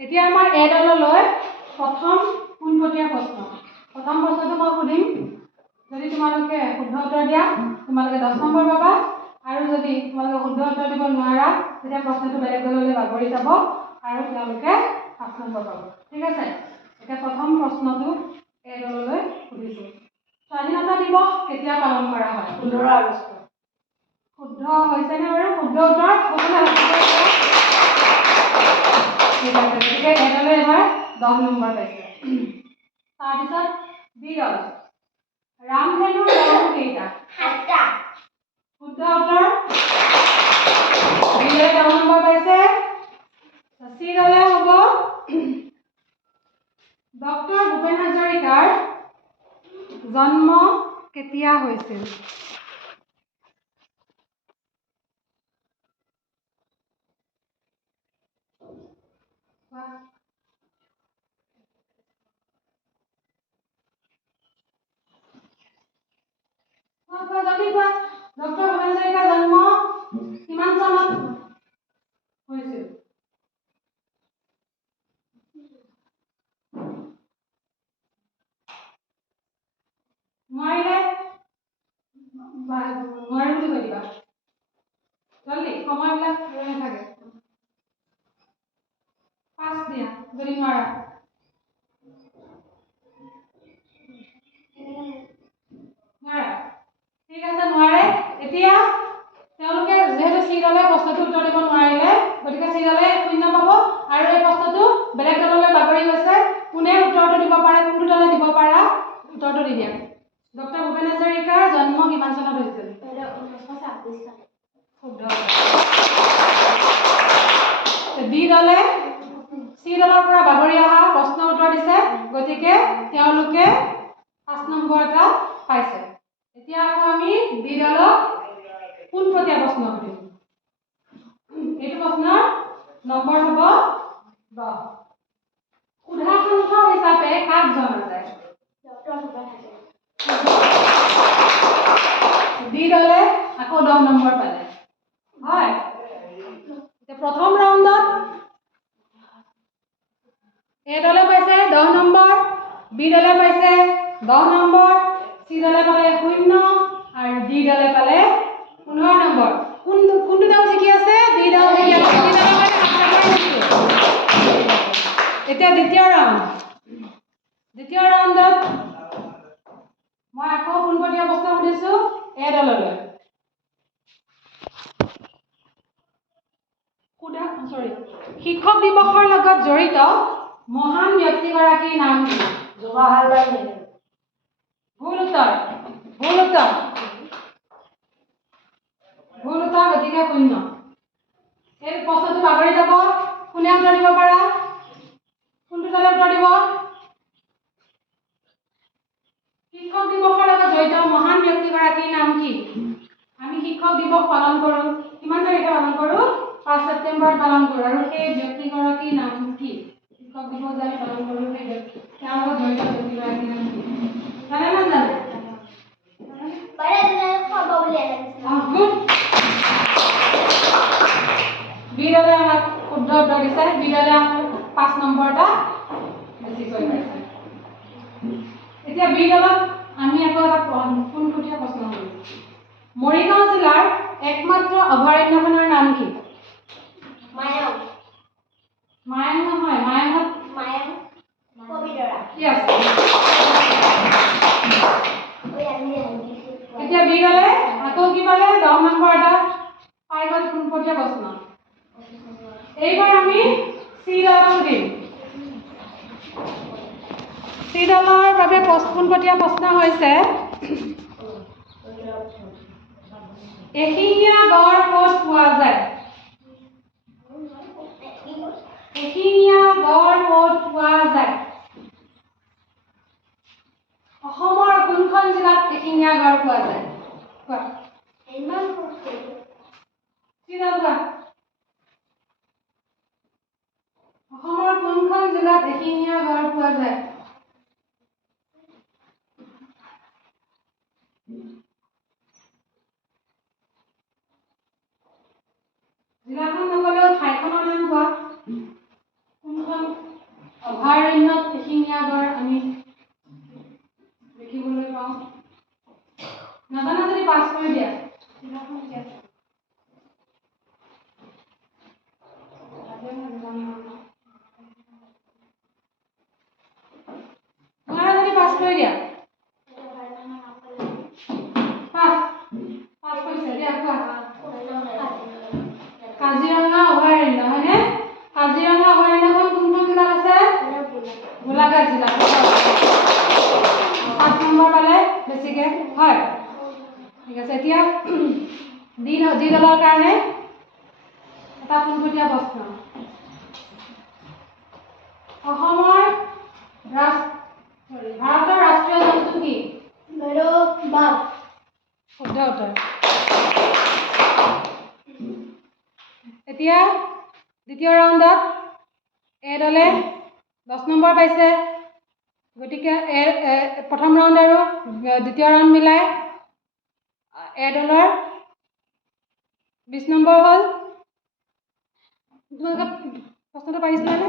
এতিয়া আমাৰ এ দললৈ প্ৰথম পোনপটীয়া প্ৰশ্ন। প্ৰথম প্ৰশ্নটো মই সুধিম, যদি তোমালোকে শুদ্ধ উত্তৰ দিয়া তোমালোকে 10 নম্বৰ পাবা, আৰু যদি তোমালোকে শুদ্ধ উত্তৰ দিব নোৱাৰা তেতিয়া প্ৰশ্নটো বেলেগ দললৈ বাগৰি যাব আৰু তেওঁলোকে 5 নম্বৰ পাব। ঠিক আছে? এতিয়া প্ৰথম প্ৰশ্নটো এ দললৈ সুধিছো। স্বাধীনতা দিৱস কেতিয়া পালন কৰা হয়? 15 আগষ্ট। শুদ্ধ হৈছে নে বাৰু? শুদ্ধ উত্তৰ সকলোৱে ঠিক আছে, গতিকে এ দলে এবাৰ 10 নম্বৰ পাইছে। তাৰপিছত বি দল, ৰামধেনুৰ ৰং কেইটা? 7টা। শুদ্ধ উত্তৰ, বি দলে 10 নম্বৰ পাইছে। চি দলে হ'ব ডক্টৰ ভূপেন হাজৰিকাৰ জন্ম কেতিয়া হৈছিল? ডক্টৰ ভূপেন হাজৰিকাৰ জন্ম কিমান চনত হৈছিল? নোৱাৰিলে নোৱাৰি বুলি কৈ দিবা। জলদি, সময়বিলাক ৰৈ নাথাকে। পাঁচ দিয়া যদি নোৱাৰা। নোৱাৰা? ঠিক আছে, নোৱাৰে। এতিয়া তেওঁলোকে যেহেতু চি দলে প্ৰশ্নটো উত্তৰ দিব নোৱাৰিলে, গতিকে চি দলে 0 পাব আৰু এই প্ৰশ্নটো বেলেগ দললৈ বাগৰি গৈছে। কোনে উত্তৰটো দিব পাৰে, কোনটো দলে দিব পাৰা উত্তৰটো দি দিয়া। ডক্টৰ ভূপেন হাজৰিকাৰ জন্ম কিমান চনত হৈছিল? 1926 চনত। শুদ্ধ। ডি দলে চি দলৰ পৰা বাগৰি অহা প্ৰশ্ন উত্তৰ দিছে, গতিকে তেওঁলোকে 5 নম্বৰ এটা পাইছে। এতিয়া আকৌ আমি ডি দলক পোনপটীয়া প্ৰশ্ন সুধিম। এইটো প্ৰশ্নৰ নম্বৰ হ'ব 10। সুধা কণ্ঠ হিচাপে কাক জনা যায়? ডক্টৰ ভূপেন হাজৰিকা। ডি দলে আকৌ 10 নম্বৰ পালে। হয়, প্ৰথম ৰাউণ্ডত এ দলে পাইছে 10 নম্বৰ, বি দলে পাইছে 10 নম্বৰ, চি দলে পালে 0 আৰু ডি দলে পালে 15 নম্বৰ। কোনটো দল জিকি আছে? ডি দল জিকি আছে। ডি দলে পালে 5 নম্বৰ দিছো। এতিয়া দ্বিতীয় ৰাউণ্ডত মই আকৌ পোনপটীয়া প্ৰশ্ন সুধিছো এ দললৈ। শিক্ষক দিৱসৰ লগত জড়িত মহান ব্যক্তিগৰাকীৰ নাম কি? জৱাহৰলাল নেহৰু। ভুল উত্তৰ, ভুল উত্তৰ, ভুল উত্তৰ, গতিকে 0। এই প্ৰশ্নটো বাগৰি যাব। কোনে উত্তৰ দিব পাৰা? কোনটো দলে উত্তৰ দিব? শিক্ষক দিৱসৰ লগত জড়িত মহান ব্যক্তিগৰাকীৰ নাম কি? আমি শিক্ষক দিৱস পালন কৰো কিমান তাৰিখে পালন কৰো? 5 ছেপ্টেম্বৰত পালন কৰো, আৰু সেই ব্যক্তিগৰাকীৰ নাম কি? শিক্ষক দিৱস যে পালন কৰো সেই তেওঁৰ লগত জড়িত ব্যক্তিগৰাকীৰ নাম কি? জানে না জানে? পাৰে জানে, খাব বুলি আহিছে। বি দলে আমাক শুদ্ধ উত্তৰ দিছে। বি দলে আমাক 5 নম্বৰ এটা বেছিকৈ পাইছে। এতিয়া বি দলক আমি আকৌ এটা পোনপটীয়া প্ৰশ্ন কৰিম। মৰিগাঁও জিলাৰ একমাত্ৰ অভয়াৰণ্যখনৰ নাম কি? মায়ং। মায়ং নহয়, মায়ং পবিতৰা। ইয়েস। এতিয়া বি দলে আকৌ কি পালে? 10 নম্বৰ এটা পাই গ'ল পোনপটীয়া প্ৰশ্ন। এইবাৰ আমি চি দলক সুধিম। চি দলৰ বাবে পোনপটীয়া প্ৰশ্ন হৈছে এশিঙীয়া গড় ক'ত পোৱা যায়? এশিঙীয়া গড় ক'ত পোৱা যায়? অসমৰ কোনখন জিলাত এশিঙীয়া গড় পোৱা যায়? কোৱা। অসমৰ কোনখন জিলাত এশিঙীয়া গড় পোৱা যায়? জিলাখন নকলেও ঠাইখনৰ নাম কোৱা। কোনখন এশিঙীয়া গড় আমি দেখিবলৈ পাওঁ নাজানা যদি পাছ কৰি দিয়া পাছ কৰি দিয়া পাছ পাছ কৰিছে দিয়া কোৱা কাজিৰঙা অভয়াৰণ্য হয়নে কাজিৰঙা অভয়াৰণ্যখন কোনখন জিলাত আছে গোলাঘাট জিলাত 5 নম্বৰ পালে বেছিকে হয় ঠিক আছে এতিয়া জি দলৰ কাৰণে এটা পোনপটীয়া প্ৰশ্ন ভাৰতৰ ৰাষ্ট্ৰীয় জন্তু কি বাঘ শুদ্ধ উত্তৰ এতিয়া দ্বিতীয় ৰাউণ্ডত এ দলে 10 নম্বৰ পাইছে গতিকে প্ৰথম ৰাউণ্ড আৰু দ্বিতীয় ৰাউণ্ড মিলাই এ দলৰ 20 নম্বৰ হ'ল তোমালোকে প্ৰশ্নটো পাৰিছিলানে